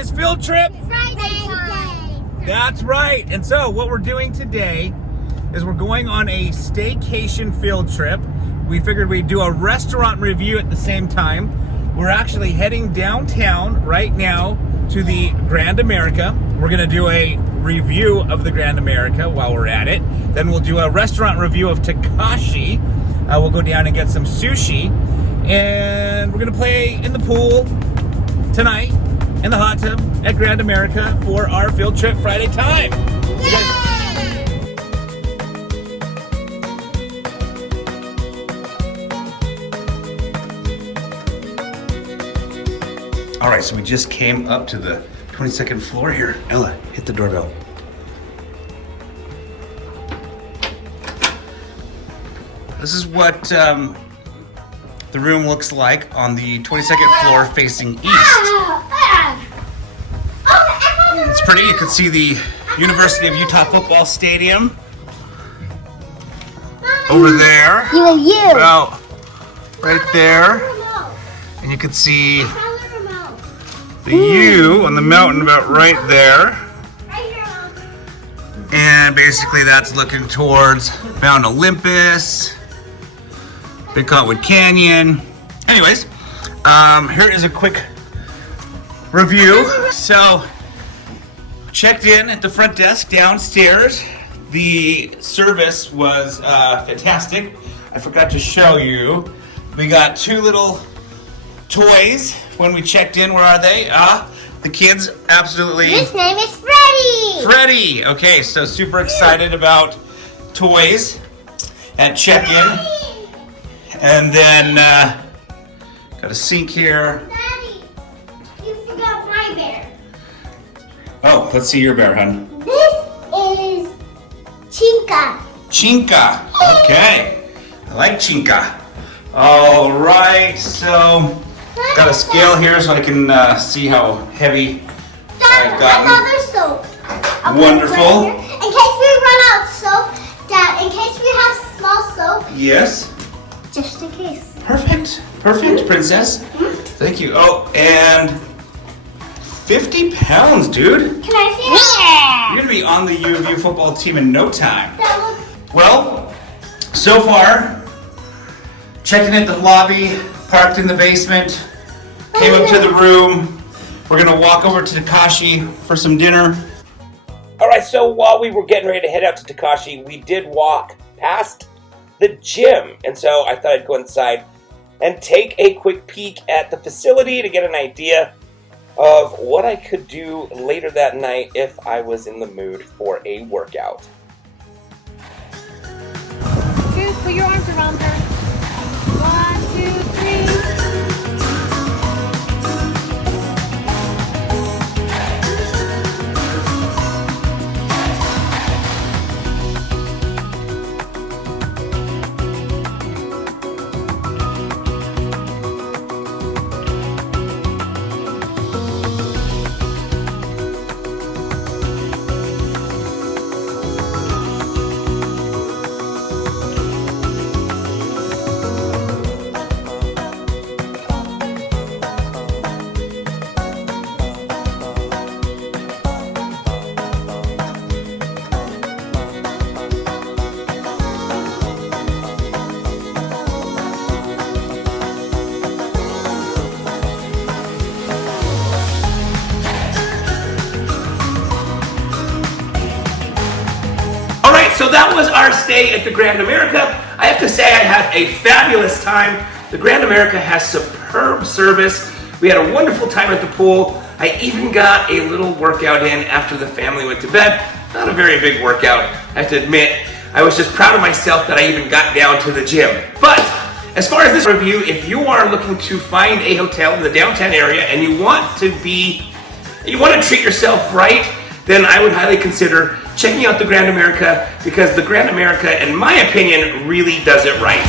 is field trip Friday time. That's right. And so what we're doing today is we're going on a staycation field trip. We figured we'd do a restaurant review at the same time. We're actually heading downtown right now to the Grand America. We're gonna do a review of the Grand America while we're at it. Then we'll do a restaurant review of Takashi. We'll go down and get some sushi. And we're gonna play in the pool tonight in the hot tub at Grand America for our field trip Friday time. All right, so we just came up to the 22nd floor here. Ella, hit the doorbell. This is what the room looks like on the 22nd floor facing east. It's pretty. You can see the University of Utah football stadium over there. About right there. And you can see the U on the mountain about right there. And basically that's looking towards Mount Olympus, Big Cottonwood Canyon. Anyways, here is a quick review. So, checked in at the front desk downstairs. The service was fantastic. I forgot to show you. We got two little toys when we checked in. Where are they? The kids absolutely. His name is Freddy. Freddy. Okay, so super excited about toys at check-in. And then got a sink here. Daddy, you forgot my bear. Oh, let's see your bear, hon. This is Chinka. Chinka. Okay. I like Chinka. All right, so got a scale here so I can see how heavy I've gotten. Another soap. Wonderful. In case we run out of soap, Dad, in case we have small soap. Yes. Just in case. Perfect. Perfect, princess. Thank you. Oh, and 50 pounds, dude. Can I see it? You're gonna be on the U of U football team in no time. That looks Well, so far, checking in the lobby, parked in the basement, came up to the room. We're gonna walk over to Takashi for some dinner. All right, so while we were getting ready to head out to Takashi, we did walk past the gym. And so I thought I'd go inside and take a quick peek at the facility to get an idea of what I could do later that night if I was in the mood for a workout. Two, put your arms around her. 1, 2, 3. So that was our stay at the Grand America. I have to say I had a fabulous time. The Grand America has superb service. We had a wonderful time at the pool. I even got a little workout in after the family went to bed. Not a very big workout, I have to admit. I was just proud of myself that I even got down to the gym. But as far as this review, if you are looking to find a hotel in the downtown area and you want to treat yourself right, then I would highly consider checking out the Grand America, because the Grand America, in my opinion, really does it right.